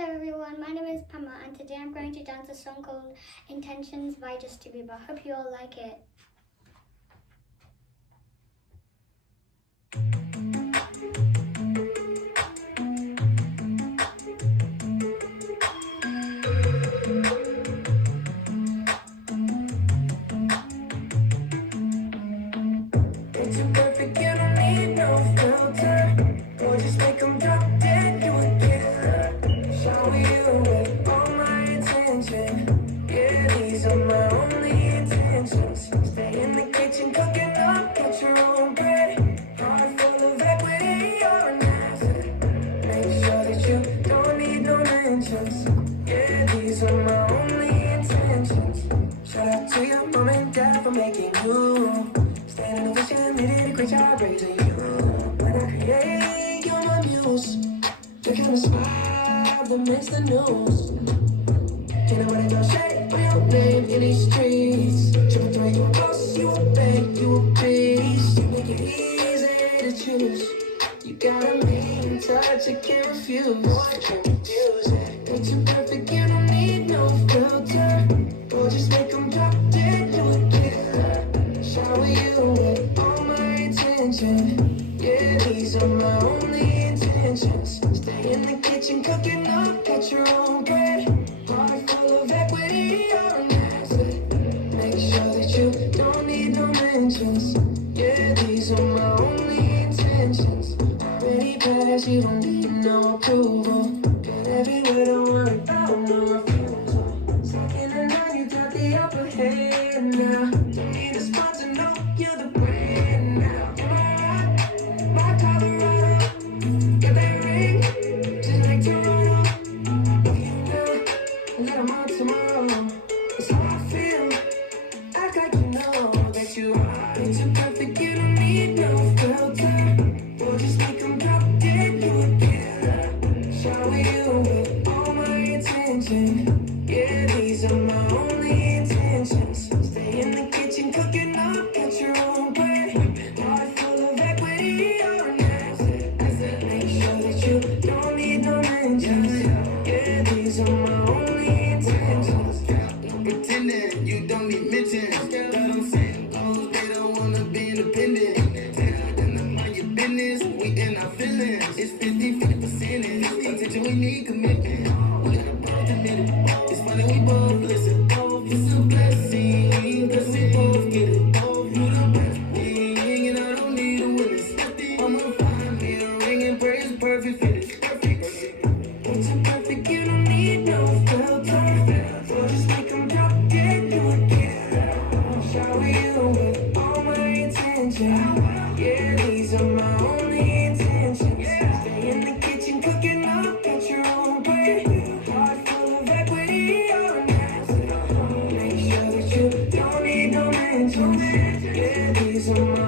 Hello everyone, my name is Pama and today I'm going to dance a song called Intentions by Justin Bieber. Hope you all like it. Picture perfect, you don't need no filter. Or just make them drop dead, you a killer. Shower you with all my attention. Yeah, these are my only intentions. Stay in the kitchen cooking up, get your own bread. Heart full of equity, you're an asset. Make sure that you don't need no mentions. Yeah, these are my only intentions. Shout out to your mom and dad for making you. Standing ovation, they did a great job raising you. When I create, you're my muse. The kind of smile that makes the news. Ain't nobody gon' shake on your name in these streets. Triple threat, you a boss, you a bank, you a beast. You make it easy to choose. You got a mean touch, I can't refuse. I can't refuse it. Picture perfect, you don't need no filter. Or just make them drop dead, you a killer. Shower you with all my attention. Yeah, these are my only intentions. Stay in the kitchen cooking up, get your own bread. Heart full of equity, you're an asset. Make sure that you don't need no mentions. Yeah, these are my only intentions. Already passed, you don't need no approval. Get everywhere, don't worry about no refusal. Second and nine, you got the upper hand now. Don't need a sponsor, no, you're the brand now. Am I right? My Colorado, got that ring, just like Toronto. Love you now, let 'em out tomorrow. It's how I feel, act like you know that you are. Picture perfect, you don't need no filter. Or just make 'em drop dead, you a killer. Shower you with all my attention. Yeah, these are my only intentions. Stay in the kitchen cooking up, get your own bread. Heart full of equity, you're an asset. Make sure that you don't need no mentions. Yeah, these are my only intentions. Pretending you don't need mentions. Let them say those they don't wanna be independent. Tell them to mind your business. We in our feelings. It's 50% attention, we need commitment. We gotta both admit it. It's funny we both listen. It's a blessing. Blessing both get it. Both you the best thing, and I don't need a witness. I'ma find me a ring and pray it's perfect finish. Picture perfect, you don't need no filter. Or just make 'em drop dead, you a killer. Shower you with all my attention. Yeah, these are my only intentions. Stay in the kitchen cooking up, get your own bread. Heart full of equity, you're an asset. Make sure that you don't need no mentions. Yeah, these are my